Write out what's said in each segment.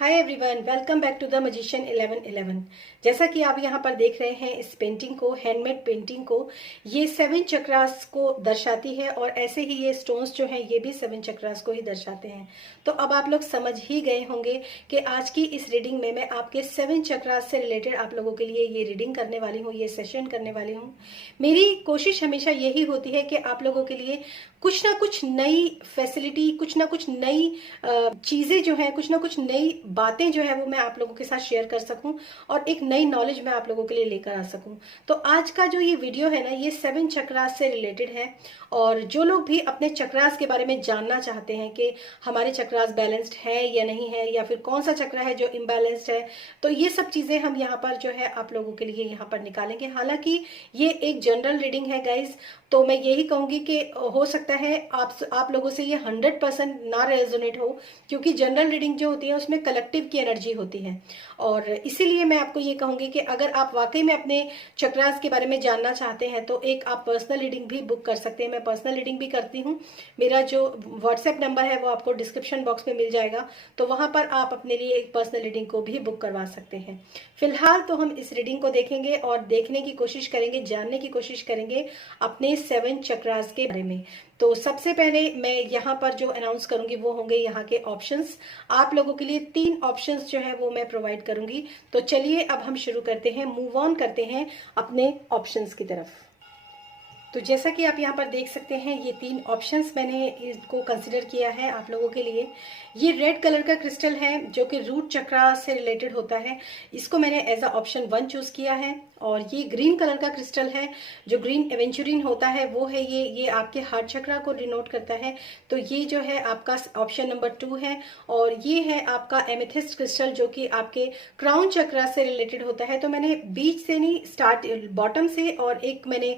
Hi everyone, welcome back to the magician 1111। जैसा कि आप यहाँ पर देख रहे हैं इस पेंटिंग को, हैंडमेड पेंटिंग को, ये 7 चक्रास को दर्शाती है और ऐसे ही ये स्टोन्स जो हैं ये भी 7 चक्रास को ही दर्शाते हैं। तो अब आप लोग समझ ही गए होंगे कि आज की इस रीडिंग में मैं आपके 7 चक्रास से रिलेटेड आप लोगों के लिए ये रीडिंग करने वाली हूँ, ये सेशन करने वाली हूँ। मेरी कोशिश हमेशा यही होती है कि आप लोगों के लिए कुछ ना कुछ नई फैसिलिटी, कुछ ना कुछ नई चीजें जो है, कुछ ना कुछ नई बातें जो है वो मैं आप लोगों के साथ शेयर कर सकूं और एक नई नॉलेज मैं आप लोगों के लिए लेकर आ सकूं। तो आज का जो ये वीडियो है ना, ये 7 चक्रास से रिलेटेड है। और जो लोग भी अपने चक्रास के बारे में जानना चाहते हैं कि हमारे चक्रास बैलेंस्ड है या नहीं है, या फिर कौन सा चक्र है जो इम्बैलेंस्ड है, तो ये सब चीजें हम यहाँ पर जो है आप लोगों के लिए यहाँ पर निकालेंगे। हालांकि ये एक जनरल रीडिंग है गाइज, तो मैं यही कहूंगी कि हो सकता है आप लोगों से ये 100% ना रेजोनेट हो, क्योंकि जनरल रीडिंग जो होती है उसमें कलेक्टिव की एनर्जी होती है। और इसीलिए मैं आपको ये कहूंगी कि अगर आप वाकई में अपने चक्रास के बारे में जानना चाहते हैं तो एक आप पर्सनल रीडिंग भी बुक कर सकते हैं। मैं पर्सनल रीडिंग भी करती हूँ। मेरा जो व्हाट्सएप नंबर है वो आपको डिस्क्रिप्शन बॉक्स में मिल जाएगा, तो वहां पर आप अपने लिए एक पर्सनल रीडिंग को भी बुक करवा सकते हैं। फिलहाल तो हम इस रीडिंग को देखेंगे और देखने की कोशिश करेंगे, जानने की कोशिश करेंगे अपने 7 चक्रास के बारे में। तो सबसे पहले मैं यहाँ पर जो अनाउंस करूंगी वो होंगे यहाँ के ऑप्शंस। आप लोगों के लिए 3 ऑप्शंस जो है वो मैं प्रोवाइड करूंगी। तो चलिए अब हम शुरू करते हैं, मूव ऑन करते हैं अपने ऑप्शंस की तरफ। तो जैसा कि आप यहाँ पर देख सकते हैं, ये 3 ऑप्शंस मैंने इसको कंसिडर किया है आप लोगों के लिए। ये रेड कलर का क्रिस्टल है जो कि रूट चक्रा से रिलेटेड होता है, इसको मैंने एज अ ऑप्शन 1 चूज किया है। और ये ग्रीन कलर का क्रिस्टल है जो ग्रीन एवेंचुरिन होता है, वो है ये आपके हार्ट चक्रा को डिनोट करता है। तो ये जो है आपका ऑप्शन नंबर 2 है। और ये है आपका एमेथिस्ट क्रिस्टल जो कि आपके क्राउन चक्रा से रिलेटेड होता है। तो मैंने बीच से नहीं, स्टार्ट बॉटम से, और एक मैंने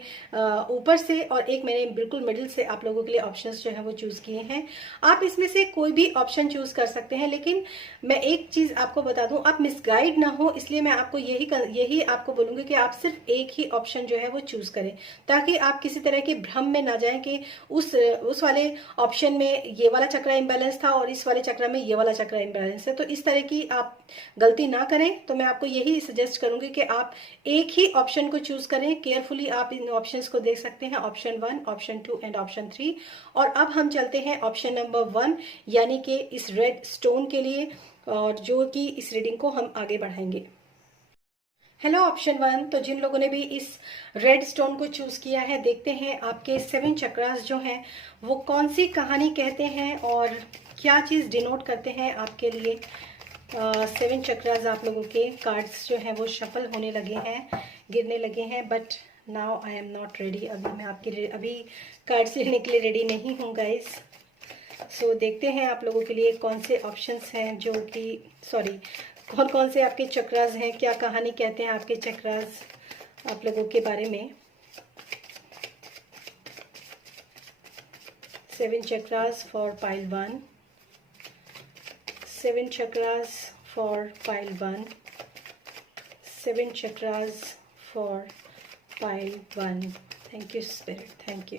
ऊपर से, और एक मैंने बिल्कुल मिडिल से आप लोगों के लिए ऑप्शंस जो है वो चूज किए हैं। आप इसमें से कोई भी ऑप्शन चूज कर सकते हैं, लेकिन मैं एक चीज आपको बता दूं, आप मिसगाइड ना हो, इसलिए मैं आपको यही आपको बोलूंगी कि आप सिर्फ एक ही ऑप्शन जो है वो चूज करें, ताकि आप किसी तरह के भ्रम में ना जाएं कि उस वाले ऑप्शन में ये वाला चक्र इम्बैलेंस था और इस वाले चक्र में ये वाला चक्र इम्बैलेंस है। तो इस तरह की आप गलती ना करें। तो मैं आपको यही सजेस्ट करूंगी कि आप एक ही ऑप्शन को चूज करें। केयरफुली आप इन ऑप्शंस को देख सकते हैं, ऑप्शन 1, ऑप्शन 2 एंड ऑप्शन 3। और अब हम चलते हैं ऑप्शन नंबर 1 यानी कि इस रेड स्टोन के लिए, और जो कि इस रीडिंग को हम आगे बढ़ाएंगे। हेलो ऑप्शन 1, तो जिन लोगों ने भी इस रेड स्टोन को चूज किया है, देखते हैं आपके 7 चक्रास जो हैं वो कौन सी कहानी कहते हैं और क्या चीज डिनोट करते हैं आपके लिए। 7 चक्रास आप लोगों के कार्ड्स जो हैं वो शफल होने लगे हैं, गिरने लगे हैं, but now I am not ready. अभी मैं आपके अभी कार्ड्स लेने के लिए रेडी नहीं हूँ गाइज। सो देखते हैं आप लोगों के लिए कौन से ऑप्शंस हैं जो कि कौन कौन से आपके चक्रास हैं, क्या कहानी कहते हैं आपके चक्रास आप लोगों के बारे में। 7 chakras for pile 1, 7 chakras for pile 1, 7 chakras for pile 1. Thank you spirit, thank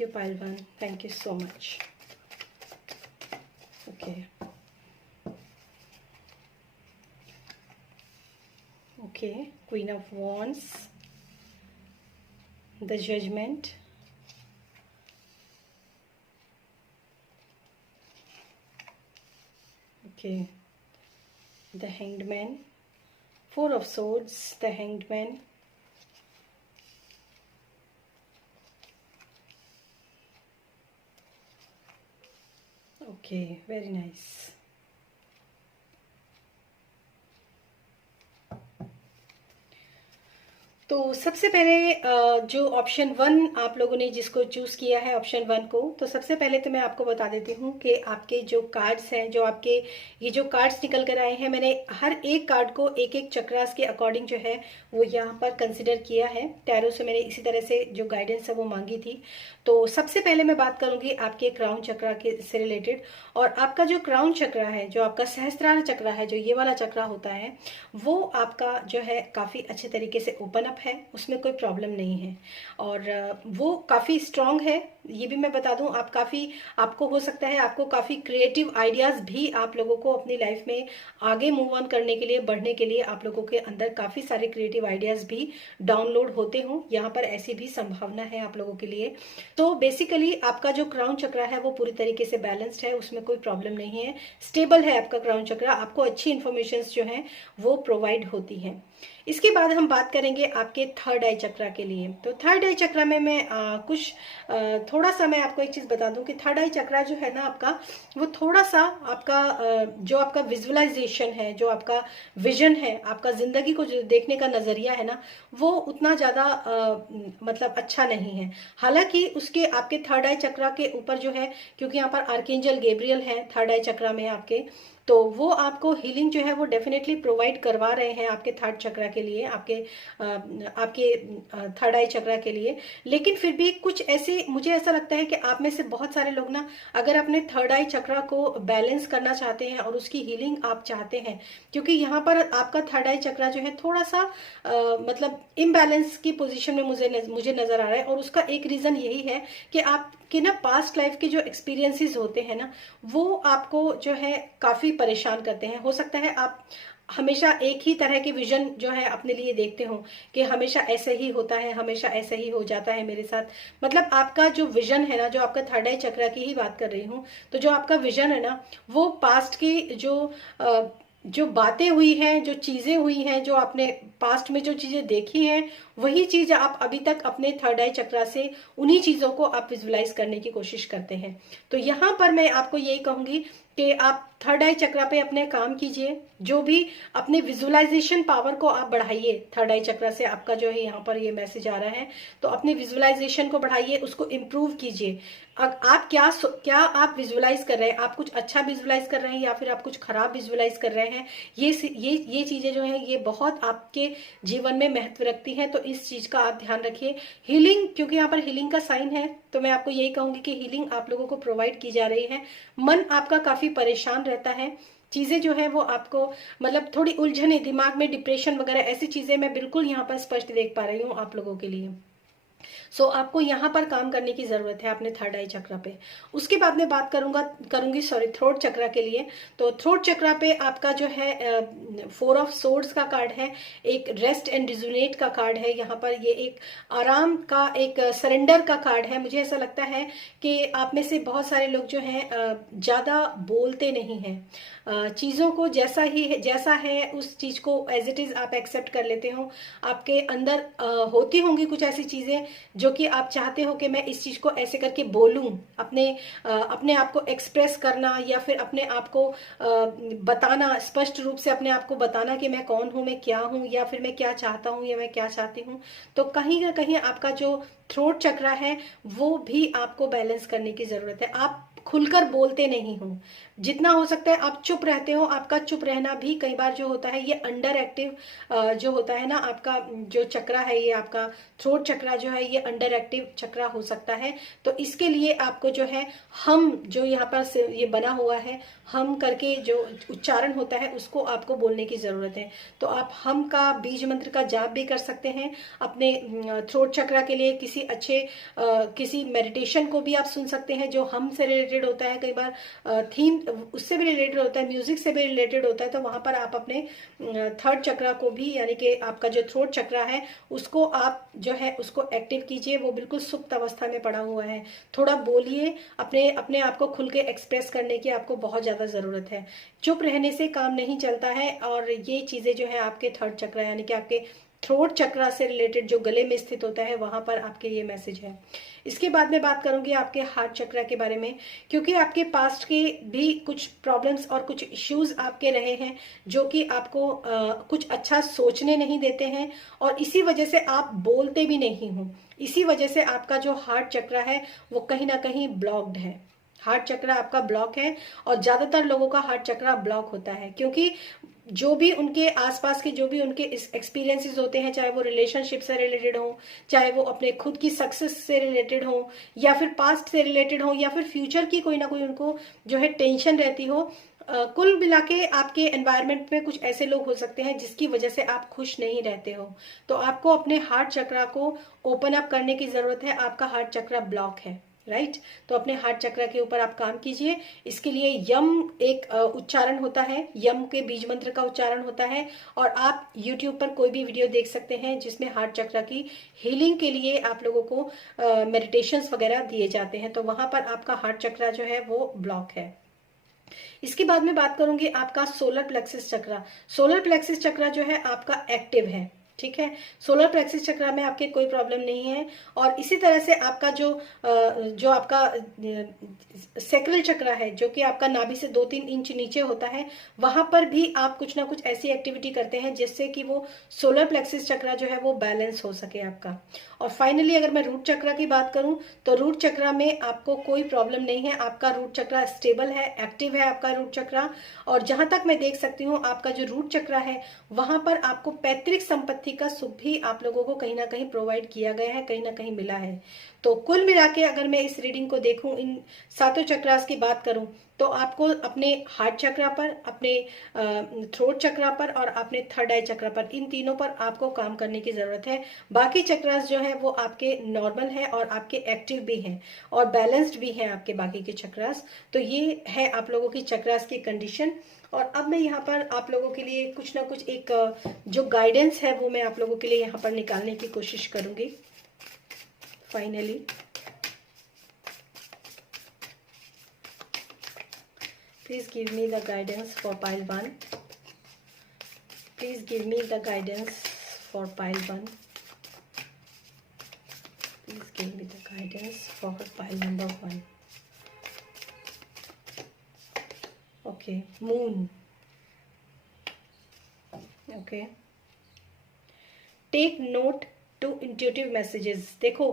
you pile 1, thank you so much. Okay, Queen of Wands, the Judgment, okay, the Hanged Man, 4 of Swords, the Hanged Man, okay, very nice. तो सबसे पहले जो option 1 आप लोगों ने जिसको choose किया है, ऑप्शन 1 को, तो सबसे पहले तो मैं आपको बता देती हूँ कि आपके जो कार्ड्स हैं, जो आपके ये जो कार्ड्स निकल कर आए हैं, मैंने हर एक कार्ड को एक एक चक्रास के अकॉर्डिंग जो है वो यहाँ पर कंसिडर किया है। टैरो से मैंने इसी तरह से जो गाइडेंस है वो मांगी थी। तो सबसे पहले मैं बात करूंगी आपके क्राउन चक्रा के से रिलेटेड। और आपका जो क्राउन चक्रा है, जो आपका सहस्त्रार चक्रा है, जो ये वाला चक्रा होता है, वो आपका जो है काफी अच्छे तरीके से ओपन अप है, उसमें कोई प्रॉब्लम नहीं है और वो काफी स्ट्रांग है। ये भी मैं बता दूं, आपको हो सकता है आपको काफी क्रिएटिव आइडियाज भी आप लोगों को अपनी लाइफ में आगे मूव ऑन करने के लिए, बढ़ने के लिए आप लोगों के अंदर काफी सारे क्रिएटिव आइडियाज भी डाउनलोड होते हो। यहाँ पर ऐसी भी संभावना है आप लोगों के लिए। तो बेसिकली आपका जो क्राउन चक्र है वो पूरी तरीके से बैलेंस्ड है, उसमें कोई प्रॉब्लम नहीं है, स्टेबल है आपका क्राउन चक्र। आपको अच्छी इंफॉर्मेशन जो है वो प्रोवाइड होती है। इसके बाद हम बात करेंगे आपके थर्ड आई चक्र के लिए। तो थर्ड आई चक्र में मैं थोड़ा सा मैं आपको एक चीज बता दूं कि थर्ड आई चक्र जो है ना आपका, वो थोड़ा सा आपका जो आपका विजुअलाइजेशन है, जो आपका विजन है, आपका जिंदगी को जो देखने का नजरिया है ना, वो उतना ज्यादा मतलब अच्छा नहीं है। हालांकि उसके आपके थर्ड आई चक्र के ऊपर जो है, क्योंकि यहाँ पर आर्कएंजल गैब्रियल है थर्ड आई चक्र में आपके, तो वो आपको हीलिंग जो है वो डेफिनेटली प्रोवाइड करवा रहे हैं आपके थर्ड चक्र के लिए, आपके थर्ड आई चक्र के लिए। लेकिन फिर भी कुछ ऐसे, मुझे ऐसा लगता है कि आप में से बहुत सारे लोग ना, अगर अपने थर्ड आई चक्र को बैलेंस करना चाहते हैं और उसकी हीलिंग आप चाहते हैं, क्योंकि यहाँ पर आपका थर्ड आई चक्र जो है थोड़ा सा मतलब इम्बैलेंस की पोजीशन में मुझे नजर आ रहा है। और उसका एक रीजन यही है कि आपके ना पास्ट लाइफ के जो एक्सपीरियंसेस होते हैं ना, वो आपको जो है काफी परेशान करते हैं। हो सकता है आप हमेशा एक ही तरह के विजन जो है अपने लिए देखते हो कि हमेशा ऐसे ही होता है, हमेशा ऐसे ही हो जाता है मेरे साथ। मतलब आपका जो विजन है ना, जो आपका थर्ड आई चक्र की ही बात कर रही हूँ, तो जो आपका विजन है ना, वो पास्ट की जो बातें हुई हैं, जो चीजें हुई हैं, जो आपने पास्ट में जो चीजें देखी हैं, वही चीज आप अभी तक अपने थर्ड आई चक्र से उन्हीं चीजों को आप विजुलाइज करने की कोशिश करते हैं। तो यहाँ पर मैं आपको यही कहूंगी कि आप थर्ड आई चक्र पे अपने काम कीजिए, जो भी अपने विजुअलाइजेशन पावर को आप बढ़ाइए। थर्ड आई चक्र से आपका जो है यहाँ पर ये मैसेज आ रहा है, तो अपने विजुअलाइजेशन को बढ़ाइए, उसको इम्प्रूव कीजिए। आप क्या आप विजुअलाइज कर रहे हैं, आप कुछ अच्छा विजुअलाइज कर रहे हैं या फिर आप कुछ खराब विजुअलाइज कर रहे हैं, ये चीजें जो है ये बहुत आपके जीवन में महत्व रखती हैं। तो इस चीज का आप ध्यान रखिए। हीलिंग, क्योंकि यहाँ पर हीलिंग का साइन है, तो मैं आपको यही कहूंगी कि हीलिंग आप लोगों को प्रोवाइड की जा रही है। मन आपका काफी परेशान रहता है, चीजें जो है वो आपको मतलब थोड़ी उलझने, दिमाग में डिप्रेशन वगैरह ऐसी चीजें मैं बिल्कुल यहाँ पर स्पष्ट देख पा रही हूँ आप लोगों के लिए। सो आपको यहाँ पर काम करने की जरूरत है अपने थर्ड आई चक्र पे। उसके बाद में बात करूंगी थ्रोट चक्र के लिए। तो थ्रोट चक्र पे आपका जो है 4 ऑफ सोर्ड्स का कार्ड है, एक रेस्ट एंड रिजुनेट का कार्ड है। यहाँ पर ये एक आराम का, एक सरेंडर का कार्ड है। मुझे ऐसा लगता है कि आप में से बहुत सारे लोग जो हैं ज्यादा बोलते नहीं हैं, चीजों को जैसा है उस चीज को एज इट इज आप एक्सेप्ट कर लेते हो। आपके अंदर होती होंगी कुछ ऐसी चीजें जो कि आप चाहते हो कि मैं इस चीज को ऐसे करके बोलूं, अपने आप को एक्सप्रेस करना, या फिर अपने आप को बताना, स्पष्ट रूप से अपने आप को बताना कि मैं कौन हूं, मैं क्या हूं, या फिर मैं क्या चाहता हूं या मैं क्या चाहती हूं। तो कहीं ना कहीं आपका जो थ्रोट चक्र है वो भी आपको बैलेंस करने की जरूरत है। आप खुलकर बोलते नहीं हो, जितना हो सकता है आप चुप रहते हो। आपका चुप रहना भी कई बार जो होता है ये अंडर एक्टिव जो होता है ना, आपका जो चक्र है, ये आपका थ्रोट चक्र जो है ये अंडर एक्टिव चक्र हो सकता है। तो इसके लिए आपको जो है हम जो यहाँ पर ये बना हुआ है, हम करके जो उच्चारण होता है उसको आपको बोलने की जरूरत है। तो आप हम का बीज मंत्र का जाप भी कर सकते हैं अपने थ्रोट चक्र के लिए। किसी मेडिटेशन को भी आप सुन सकते हैं जो हम से रिलेटेड होता है, कई बार थीम उससे भी रिलेटेड होता है, म्यूजिक से भी रिलेटेड होता है। तो वहां पर आप अपने थर्ड चक्र को भी, यानी कि आपका जो थ्रोट चक्र है उसको आप जो है उसको एक्टिव कीजिए। वो बिल्कुल सुप्त अवस्था में पड़ा हुआ है। थोड़ा बोलिए, अपने आप को खुल के एक्सप्रेस करने की आपको बहुत ज्यादा जरूरत है। चुप रहने से काम नहीं चलता है। और ये चीजें जो है आपके थर्ड चक्र यानी कि आपके थ्रोट चक्र से रिलेटेड जो गले में स्थित होता है वहां पर आपके ये मैसेज है। इसके बाद में बात करूंगी आपके हार्ट चक्र के बारे में, क्योंकि आपके पास्ट के भी कुछ प्रॉब्लम्स और कुछ इश्यूज आपके रहे हैं जो कि आपको कुछ अच्छा सोचने नहीं देते हैं, और इसी वजह से आप बोलते भी नहीं हो। इसी वजह से आपका जो हार्ट चक्र है वो कहीं ना कहीं ब्लॉक्ड है। हार्ट चक्र आपका ब्लॉक है, और ज्यादातर लोगों का हार्ट चक्र ब्लॉक होता है क्योंकि जो भी उनके आसपास के जो भी उनके एक्सपीरियंसेस होते हैं, चाहे वो रिलेशनशिप से रिलेटेड हो, चाहे वो अपने खुद की सक्सेस से रिलेटेड हो, या फिर पास्ट से रिलेटेड हो, या फिर फ्यूचर की कोई ना कोई उनको जो है टेंशन रहती हो। कुल मिला के आपके एनवायरनमेंट में कुछ ऐसे लोग हो सकते हैं जिसकी वजह से आप खुश नहीं रहते हो। तो आपको अपने हार्ट चक्र को ओपन अप करने की जरूरत है। आपका हार्ट चक्र ब्लॉक है। राइट। तो अपने हार्ट चक्र के ऊपर आप काम कीजिए। इसके लिए यम एक उच्चारण होता है, यम के बीज मंत्र का उच्चारण होता है। और आप यूट्यूब पर कोई भी वीडियो देख सकते हैं जिसमें हार्ट चक्र की हीलिंग के लिए आप लोगों को मेडिटेशंस वगैरह दिए जाते हैं। तो वहां पर आपका हार्ट चक्र जो है वो ब्लॉक है। इसके बाद में बात करूंगी आपका सोलर प्लेक्सिस चक्र। सोलर प्लेक्सिस चक्र जो है आपका एक्टिव है, ठीक है। सोलर प्लेक्सिस चक्र में आपके कोई प्रॉब्लम नहीं है। और इसी तरह से आपका जो आपका सेक्रल चक्र है, जो कि आपका नाभि से 2-3 इंच नीचे होता है, वहां पर भी आप कुछ ना कुछ ऐसी एक्टिविटी करते हैं जिससे कि वो सोलर प्लेक्सिस चक्र जो है वो बैलेंस हो सके आपका। और फाइनली अगर मैं रूट चक्र की बात करूं तो रूट चक्र में आपको कोई प्रॉब्लम नहीं है। आपका रूट चक्र स्टेबल है, एक्टिव है आपका रूट चक्र। और जहां तक मैं देख सकती हूँ आपका जो रूट चक्र है वहां पर आपको पैतृक संपत्ति का सुख भी आप लोगों को कहीं ना कहीं प्रोवाइड किया गया है, कहीं ना कहीं मिला है। तो कुल मिला के अगर मैं इस रीडिंग को देखूं, इन 7 चक्रास की बात करूं, तो आपको अपने हार्ट चक्र पर, अपने थ्रोट चक्र पर और अपने थर्ड आई चक्र पर, इन तीनों पर आपको काम करने की जरूरत है। बाकी चक्रास जो है वो आपके नॉर्मल है और आपके एक्टिव भी हैं और बैलेंस्ड भी हैं आपके बाकी के चक्रास। तो ये है आप लोगों की चक्रास की कंडीशन। और अब मैं यहाँ पर आप लोगों के लिए कुछ ना कुछ एक जो गाइडेंस है वो मैं आप लोगों के लिए यहाँ पर निकालने की कोशिश करूंगी। Finally please give me the guidance for pile 1। Please give me the guidance for pile 1। Please give me the guidance for pile number 1। Okay, moon. Okay, take note to intuitive messages. देखो,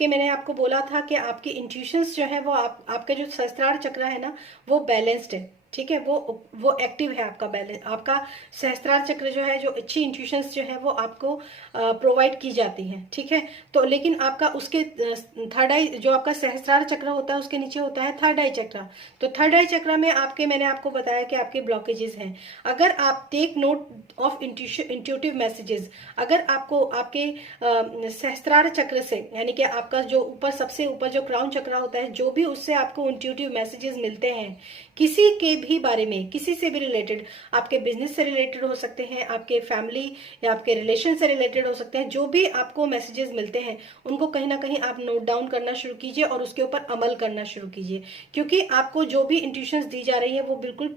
मैंने आपको बोला था कि आपकी intuitions जो है वो आपका जो सहस्त्रार चक्र है ना वो बैलेंस्ड है, ठीक है। वो एक्टिव है आपका बैलेंस। आपका सहस्त्रार चक्र जो है, जो अच्छी इंट्यूशंस जो है वो आपको प्रोवाइड की जाती हैं, ठीक है। तो लेकिन आपका उसके थर्ड आई, जो आपका सहस्त्रार चक्र होता है उसके नीचे होता है थर्ड आई चक्र। तो थर्ड आई चक्र में मैंने आपको बताया कि आपके ब्लॉकेजेस हैं। अगर आप take note of intuitive messages, अगर आपको आपके सहस्त्रार चक्र से, यानी कि आपका जो ऊपर, सबसे ऊपर जो क्राउन चक्र होता है, जो भी उससे आपको इंट्यूटिव मैसेजेस मिलते हैं किसी के भी बारे में, किसी से भी रिलेटेड, आपके बिजनेस से रिलेटेड हो सकते हैं, आपके फैमिली या आपके रिलेशन से रिलेटेड हो सकते हैं, जो भी आपको मैसेजेस मिलते हैं उनको कहीं ना कहीं आप नोट डाउन करना शुरू कीजिए और उसके ऊपर अमल करना शुरू कीजिए। क्योंकि आपको जो भी इंट्यूशंस दी जा रही है वो बिल्कुल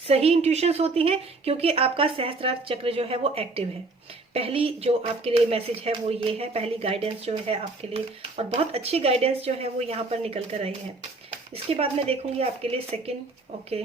सही इंट्यूशंस होती हैं, क्योंकि आपका सहस्त्रार चक्र जो है वो एक्टिव है। पहली जो आपके लिए मैसेज है वो ये है, पहली गाइडेंस जो है आपके लिए, और बहुत अच्छी गाइडेंस जो है वो यहाँ पर निकल कर आई है। इसके बाद मैं देखूंगी आपके लिए second. Okay,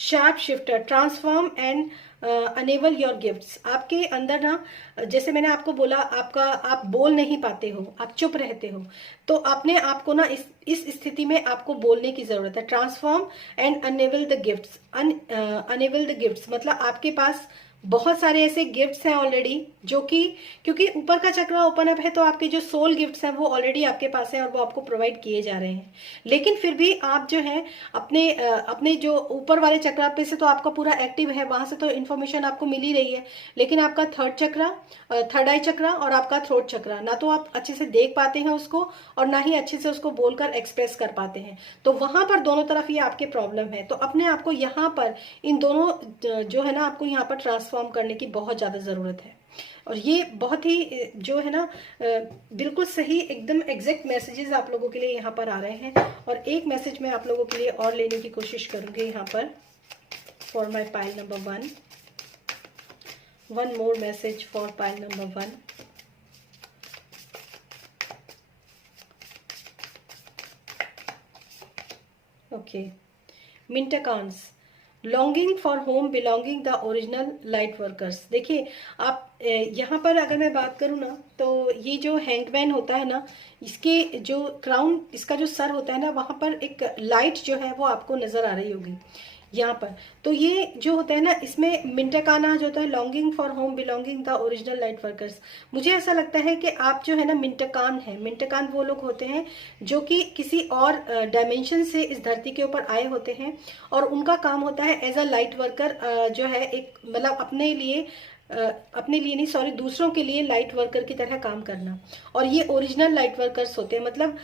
sharp shifter, transform and enable your gifts. आपके अंदर ना, जैसे मैंने आपको बोला, आप बोल नहीं पाते हो, आप चुप रहते हो, तो अपने आप को ना इस स्थिति में आपको बोलने की जरूरत है। Transform and enable the gifts. Enable the gifts मतलब आपके पास बहुत सारे ऐसे गिफ्ट्स हैं ऑलरेडी, जो कि क्योंकि ऊपर का चक्र ओपन अप है तो आपके जो सोल गिफ्ट्स हैं वो ऑलरेडी आपके पास है और वो आपको प्रोवाइड किए जा रहे हैं। लेकिन फिर भी आप जो है अपने जो ऊपर वाले चक्र पे से तो आपका पूरा एक्टिव है, वहां से तो इन्फॉर्मेशन आपको मिल ही रही है, लेकिन आपका थर्ड आई चक्र और आपका थ्रोट चक्र, ना तो आप अच्छे से देख पाते हैं उसको और ना ही अच्छे से उसको बोलकर एक्सप्रेस कर पाते हैं। तो वहां पर दोनों तरफ ये आपके प्रॉब्लम है। तो अपने आप को यहाँ पर, इन दोनों जो है ना, आपको यहाँ पर ट्रांसफॉर्म करने की बहुत ज्यादा जरूरत है। और ये बहुत ही जो है ना बिल्कुल सही, एकदम एग्जैक्ट मैसेजेस आप लोगों के लिए यहाँ पर आ रहे हैं। और एक मैसेज मैं आप लोगों के लिए और लेने की कोशिश करूंगी यहाँ पर for my pile number 1। One more message for pile number 1। Okay, मिंटकांस, longing for home belonging the original light workers. देखिए, आप यहाँ पर अगर मैं बात करूँ ना, तो ये जो हैंगमैन होता है ना, इसके जो क्राउन, इसका जो सर होता है ना, वहां पर एक लाइट जो है वो आपको नजर आ रही होगी यहाँ पर। तो ये जो होता है ना, इसमें मिंटकाना जो होता है, longing for home belonging the original light workers. मुझे ऐसा लगता है कि आप जो है ना मिंटकान है। मिंटकान वो लोग होते हैं जो कि किसी और डायमेंशन से इस धरती के ऊपर आए होते हैं और उनका काम होता है एज अ लाइट वर्कर, जो है एक मतलब अपने लिए अपने लिए नहीं, सॉरी, दूसरों के लिए लाइट वर्कर की तरह काम करना। और ये ओरिजिनल लाइट वर्कर्स होते हैं। मतलब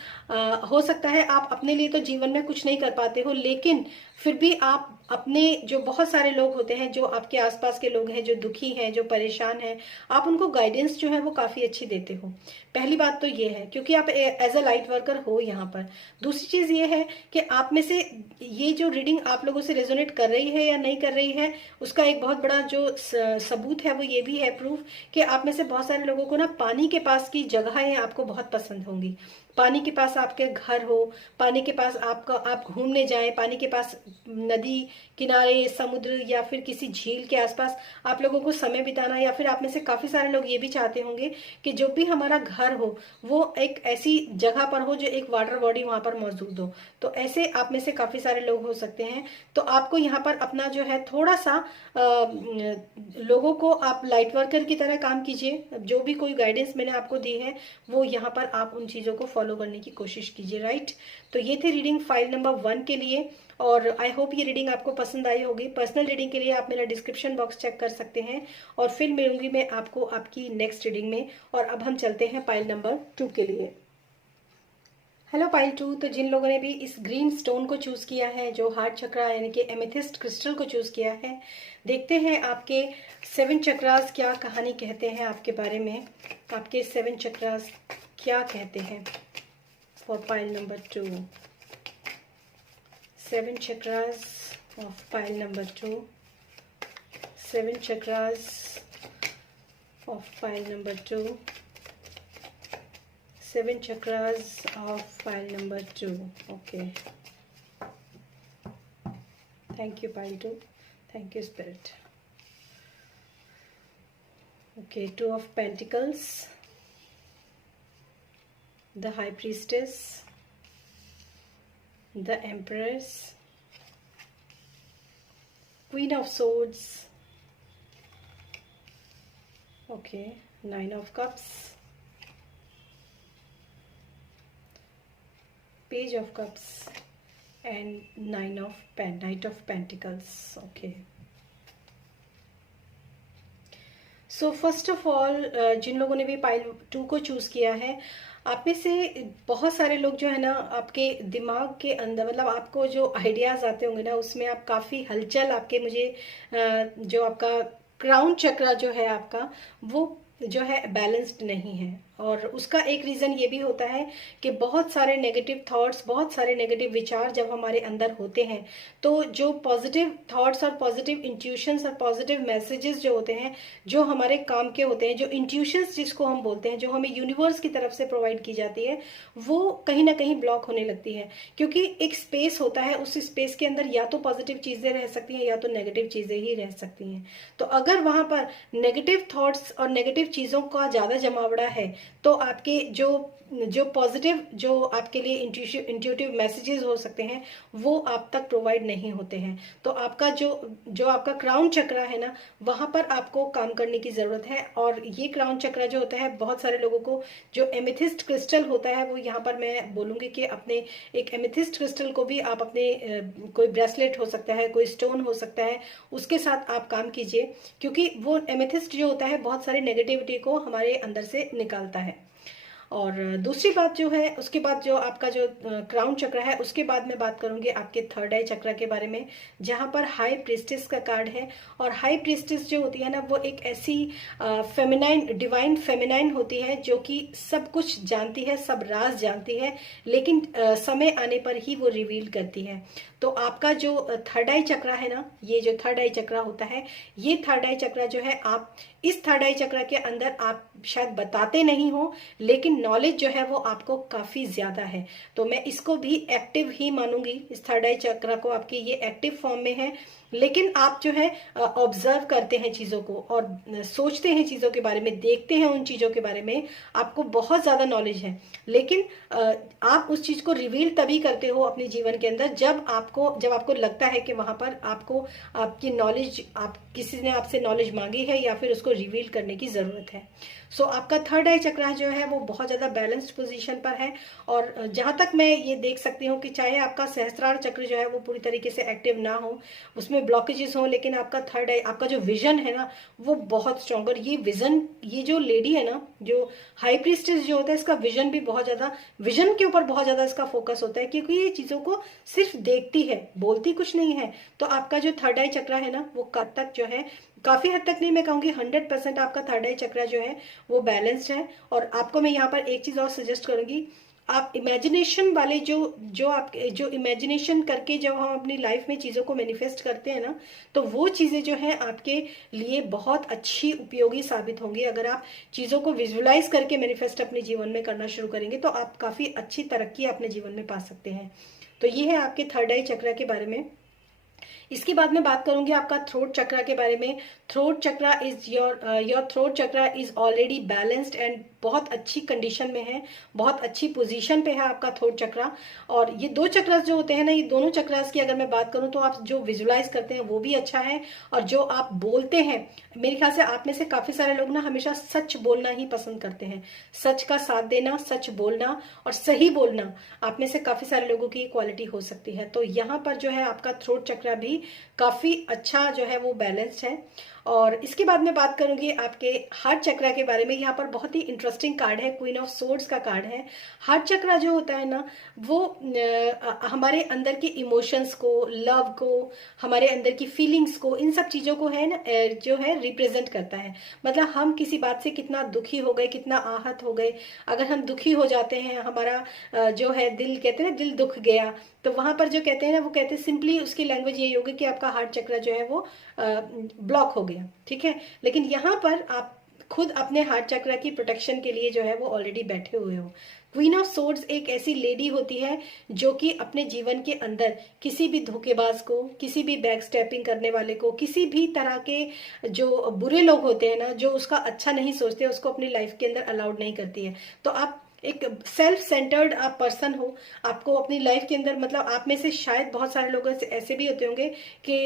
हो सकता है आप अपने लिए तो जीवन में कुछ नहीं कर पाते हो, लेकिन फिर भी आप अपने, जो बहुत सारे लोग होते हैं, जो आपके आसपास के लोग हैं, जो दुखी हैं, जो परेशान हैं, आप उनको गाइडेंस जो है वो काफी अच्छी देते हो। पहली बात तो ये है, क्योंकि आप एज अ लाइट वर्कर हो यहाँ पर। दूसरी चीज ये है कि आप में से ये जो रीडिंग आप लोगों से रेजोनेट कर रही है या नहीं कर रही है, उसका एक बहुत बड़ा जो सबूत है वो ये भी है, प्रूफ, कि आप में से बहुत सारे लोगों को ना पानी के पास की जगहें आपको बहुत पसंद होंगी। पानी के पास आपके घर हो, पानी के पास आपका, आप घूमने जाएं, पानी के पास, नदी किनारे, समुद्र या फिर किसी झील के आसपास आप लोगों को समय बिताना। या फिर आप में से काफी सारे लोग ये भी चाहते होंगे कि जो भी हमारा घर हो वो एक ऐसी जगह पर हो जो एक वाटर बॉडी वहां पर मौजूद हो। तो ऐसे आप में से काफी सारे लोग हो सकते हैं। तो आपको यहाँ पर अपना जो है थोड़ा सा लोगों को आप लाइट वर्कर की तरह काम कीजिए। जो भी कोई गाइडेंस मैंने आपको दी है वो यहाँ पर आप उन चीजों को फॉलो करने की कोशिश कीजिए, राइट। तो ये थी रीडिंग फाइल नंबर 1 के लिए, और आई होप ये रीडिंग आपको पसंद आई होगी। पर्सनल रीडिंग के लिए आप मेरा डिस्क्रिप्शन बॉक्स चेक कर सकते हैं, और फिर मिलूंगी मैं आपको आपकी नेक्स्ट रीडिंग में। और अब हम चलते हैं पाइल नंबर 2 के लिए। हेलो पाइल 2, तो जिन लोगों ने भी इस ग्रीन स्टोन को चूज किया है, जो हार्ट चक्रा यानी कि एमेथिस्ट क्रिस्टल को चूज किया है, देखते हैं आपके 7 चक्रास क्या कहानी कहते हैं आपके बारे में। आपके 7 चक्रास क्या कहते हैं for pile number 2। 7 chakras of pile number 2. 7 chakras of pile number 2. 7 chakras of pile number 2. Okay. Thank you, pile 2. Thank you, Spirit. Okay, 2 of Pentacles. The High Priestess. The Empress, Queen of Swords, okay, 9 of Cups, Page of Cups, and Knight of Pentacles, okay. So first of all, जिन लोगों ने भी pile 2 को choose किया है, आप में से बहुत सारे लोग जो है ना, आपके दिमाग के अंदर, मतलब आपको जो आइडियाज आते होंगे ना, उसमें आप काफी हलचल, आपके मुझे जो आपका क्राउन चक्रा जो है आपका, वो जो है बैलेंस्ड नहीं है। और उसका एक रीजन ये भी होता है कि बहुत सारे नेगेटिव थॉट्स, बहुत सारे नेगेटिव विचार जब हमारे अंदर होते हैं, तो जो पॉजिटिव थॉट्स और पॉजिटिव इंट्यूशंस और पॉजिटिव मैसेजेस जो होते हैं, जो हमारे काम के होते हैं, जो इंट्यूशंस जिसको हम बोलते हैं, जो हमें यूनिवर्स की तरफ से प्रोवाइड की जाती है, वो कहीं ना कहीं ब्लॉक होने लगती है। क्योंकि एक स्पेस होता है, उस स्पेस के अंदर या तो पॉजिटिव चीजें रह सकती हैं या तो नेगेटिव चीजें ही रह सकती हैं। तो अगर वहां पर नेगेटिव थॉट्स और नेगेटिव चीजों का ज्यादा जमावड़ा है, तो आपके जो पॉजिटिव, जो आपके लिए इंट्यूटिव मैसेजेस हो सकते हैं, वो आप तक प्रोवाइड नहीं होते हैं। तो आपका जो आपका क्राउन चक्रा है ना, वहां पर आपको काम करने की जरूरत है। और ये क्राउन चक्रा जो होता है, बहुत सारे लोगों को जो एमेथिस्ट क्रिस्टल होता है, वो यहाँ पर मैं बोलूंगी कि अपने एक एमेथिस्ट क्रिस्टल को भी आप अपने कोई ब्रेसलेट हो सकता है, कोई स्टोन हो सकता है, उसके साथ आप काम कीजिए। क्योंकि वो एमेथिस्ट जो होता है, बहुत सारी नेगेटिविटी को हमारे अंदर से निकालता है। और दूसरी बात जो है, उसके बाद जो आपका जो क्राउन चक्र है, उसके बाद मैं बात करूंगी आपके थर्ड आई चक्र के बारे में, जहां पर हाई प्रीस्टेस का कार्ड है। और हाई प्रीस्टेस जो होती है ना, वो एक ऐसी फेमिनाइन, डिवाइन फेमिनाइन होती है, जो कि सब कुछ जानती है, सब राज जानती है, लेकिन समय आने पर ही वो रिवील करती है। तो आपका जो थर्ड आई चक्र है ना, ये जो थर्ड आई चक्र होता है, ये थर्ड आई चक्र जो है, आप इस थर्ड आई चक्र के अंदर आप शायद बताते नहीं हो, लेकिन नॉलेज जो है वो आपको काफी ज्यादा है। तो मैं इसको भी एक्टिव ही मानूंगी, इस थर्ड आई चक्र को आपकी ये एक्टिव फॉर्म में है। लेकिन आप जो है ऑब्जर्व करते हैं चीजों को, और सोचते हैं चीजों के बारे में, देखते हैं उन चीजों के बारे में, आपको बहुत ज्यादा नॉलेज है। लेकिन आप उस चीज को रिवील तभी करते हो अपने जीवन के अंदर, जब आपको लगता है कि वहां पर आपको आपकी नॉलेज, आप किसी ने आपसे नॉलेज मांगी है या फिर उसको रिवील करने की जरूरत है। सो आपका थर्ड आई चक्र जो है वो बहुत ज्यादा बैलेंस्ड पोजीशन पर है। और जहां तक मैं ये देख सकती हूँ कि चाहे आपका सहस्त्रार चक्र जो है वो पूरी तरीके से एक्टिव ना हो, उसमें ब्लॉकेजेस हो, लेकिन आपका थर्ड आई, आपका जो विजन है ना वो बहुत स्ट्रॉन्ग। और ये विजन, ये जो लेडी है ना, जो हाई प्रीस्टेस जो होता है, इसका विजन भी बहुत ज्यादा, विजन के ऊपर बहुत ज्यादा इसका फोकस होता है, क्योंकि ये चीजों को सिर्फ देखती है, बोलती कुछ नहीं है। तो आपका जो थर्ड आई चक्र है ना वो कब तक जो है, काफी हद तक नहीं, मैं कहूंगी 100% आपका थर्ड आई चक्र जो है वो बैलेंस्ड है। और आपको मैं यहाँ पर एक चीज और सजेस्ट करूंगी, आप इमेजिनेशन वाले जो आप जो इमेजिनेशन करके जब हम अपनी लाइफ में चीजों को मैनिफेस्ट करते हैं ना, तो वो चीजें जो है आपके लिए बहुत अच्छी उपयोगी साबित होंगी। अगर आप चीजों को विजुअलाइज करके मैनिफेस्ट अपने जीवन में करना शुरू करेंगे तो आप काफी अच्छी तरक्की अपने जीवन में पा सकते हैं। तो ये है आपके थर्ड आई चक्र के बारे में। इसके बाद में बात करूंगी आपका थ्रोट चक्र के बारे में। थ्रोट चक्र इज योर थ्रोट चक्र इज ऑलरेडी बैलेंस्ड एंड बहुत अच्छी कंडीशन में है, बहुत अच्छी पोजीशन पे है आपका थ्रोट चक्र। और ये दो चक्रस जो होते हैं ना, ये दोनों चक्रस की अगर मैं बात करूं तो आप जो विजुलाइज करते हैं वो भी अच्छा है, और जो आप बोलते हैं, मेरे ख्याल से आप में से काफी सारे लोग ना हमेशा सच बोलना ही पसंद करते हैं, सच का साथ देना, सच बोलना और सही बोलना, आप में से काफी सारे लोगों की क्वालिटी हो सकती है। तो यहाँ पर जो है आपका थ्रोट चक्र भी काफी अच्छा जो है वो बैलेंस्ड है। और इसके बाद में बात करूंगी आपके हार्ट चक्र के बारे में। यहाँ पर बहुत ही इंटरेस्टिंग कार्ड है, क्वीन ऑफ सोर्ड्स का कार्ड है। हार्ट चक्र जो होता है ना वो हमारे अंदर के इमोशंस को, लव को, हमारे अंदर की फीलिंग्स को, इन सब चीजों को है ना जो है रिप्रेजेंट करता है। मतलब हम किसी बात से कितना दुखी हो गए, कितना आहत हो गए, अगर हम दुखी हो जाते हैं, हमारा जो है दिल, कहते हैं ना दिल दुख गया, तो वहां पर जो कहते हैं ना वो कहते हैं सिंपली, उसकी लैंग्वेज यही होगी कि आपका हार्ट चक्र जो है वो ब्लॉक हो गया, ठीक है। लेकिन यहाँ पर आप खुद अपने हार्ट चक्र की प्रोटेक्शन के लिए जो है वो ऑलरेडी बैठे हुए हो। क्वीन ऑफ सोर्ड्स एक ऐसी लेडी होती है जो कि अपने जीवन के अंदर किसी भी धोखेबाज को, किसी भी बैक स्टेपिंग करने वाले को, किसी भी तरह के जो बुरे लोग होते हैं ना, जो उसका अच्छा नहीं सोचते, उसको अपनी लाइफ के अंदर अलाउड नहीं करती है। तो आप एक सेल्फ सेंटर्ड आप पर्सन हो, आपको अपनी लाइफ के अंदर, मतलब आप में से शायद बहुत सारे लोग ऐसे भी होते होंगे कि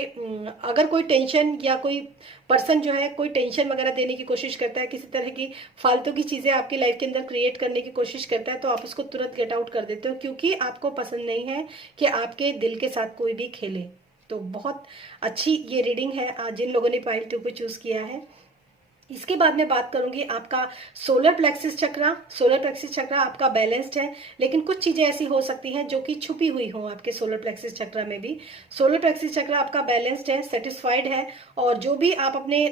अगर कोई टेंशन या कोई पर्सन जो है कोई टेंशन वगैरह देने की कोशिश करता है, किसी तरह की फालतू की चीजें आपकी लाइफ के अंदर क्रिएट करने की कोशिश करता है, तो आप उसको तुरंत गेट आउट कर देते हो, क्योंकि आपको पसंद नहीं है कि आपके दिल के साथ कोई भी खेले। तो बहुत अच्छी ये रीडिंग है जिन लोगों ने पाइल 2 को चूज किया है। इसके बाद में बात करूंगी आपका सोलर प्लेक्सिस चक्र। सोलर प्लेक्सिस चक्र आपका बैलेंस्ड है, लेकिन कुछ चीजें ऐसी हो सकती हैं जो कि छुपी हुई हो आपके सोलर प्लेक्सिस चक्र में भी। सोलर प्लेक्सिस चक्र आपका बैलेंस्ड है, सेटिस्फाइड है, और जो भी आप अपने